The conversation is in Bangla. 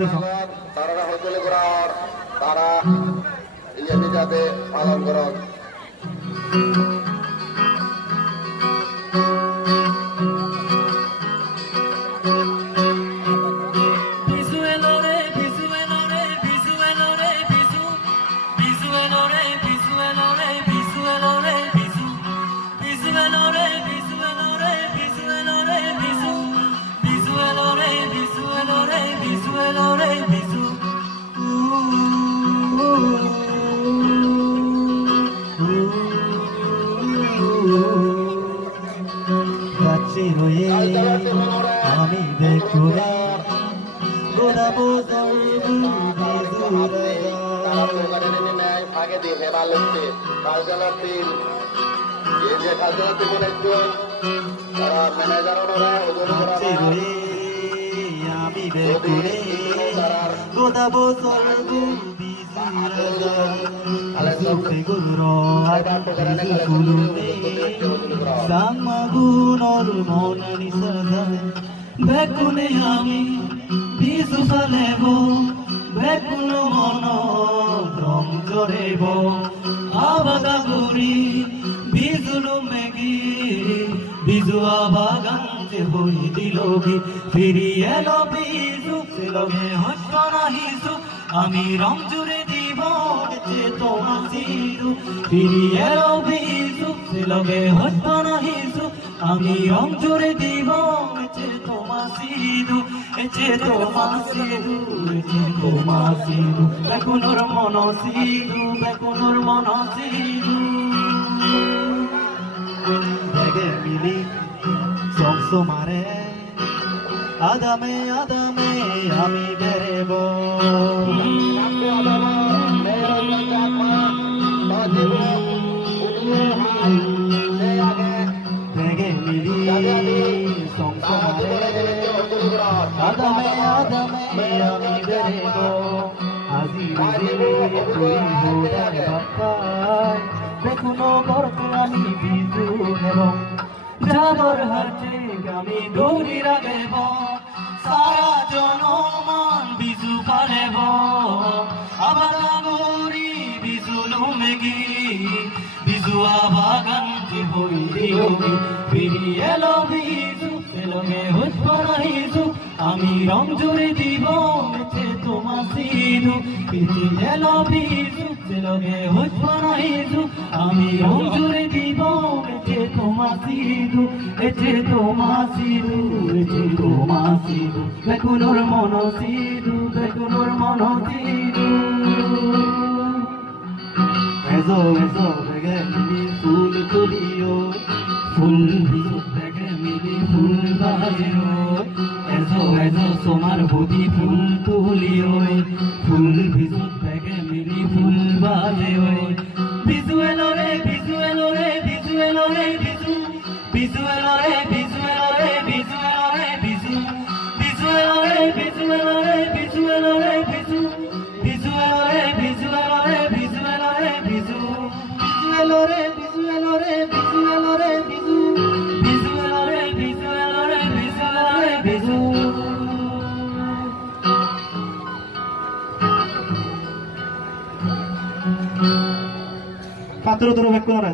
তারা হইচলে করার তারা ইয়ে যাতে পালন করত আমি দেখুরে আগে দিয়ে ভালো কালচালার টিম এই যে কালচালার টিমের একজন তারা ম্যানেজার আমি দেখুরে গোদাবো বেকুনে আমি বিজু ফালেব বেকুন মন রং জরেব আবাগা গুড়ি বিজুলু মেগি বিজুয়া বাগান যে হই দিলগি ফিরি এলো বিজু লগে হসনা হিজু আমি রং জুড়ে দিব যে তোমার জিরু ফিরি এলো বিজু লগে হসনা হিজু আমি রং জুড়ে দিব যে তোমার জিরু যে তোমার জিরু যে তোমার জিরু বেকুনোর মন জিরু বেকুনোর মন জিরু বেগে মিলি সংস মারে আদামে আদামে আমি বেরেব বেগে মিলি সংস মারে আদামে আদামে আমি বেরেব আজি তুই হোদার বাপাই বেকুনো গর্তে আমি বিজু নেব যাবর হাতে আমি দৌড়ি রাখব সারা জনমান বিজু পালেব আবার গৌরী বিজু লুমেগি বিজু আবাগান কি হই দিলগি ফিরি এলো বিজু সেলগে হইব নাহিজু আমি রং জুড়ে দিব মেছে তোমার সিধু ফিরি এলো বিজু সেলগে হইব নাহিজু আমি রং জুড়ে দিব মেছে তোমার সিধু এছে তোমার সিধু এছে তোমার সিধু বেকুনোর মন সিধু বেকুনোর মন সিধু এজো এজো বেগে মিলি ফুল তুলিও ফুল বেগে মিলি ফুল বাজিও এজো এজো সোমার বুদি ফুল তুলিও ফুল ভিজুত বেগে মিলি ফুল বাজিও বিজু এলো রে বিজু এলো রে বিজু এলো রে বিজু বিজু এলো রে বিজু এলো রে বিজু এলো রে বিজু বিজু এলো রে বিজু এলো রে বিজু এলো রে বিজু বিজু এলো রে বিজু এলো রে বিজু এলো রে বিজু বিজু এলো রে বিজু এলো রে বিজু এলো রে বিজু বিজু এলো রে বিজু এলো রে বিজু এলো রে বিজু পাত্র ধরো ব্যাক করে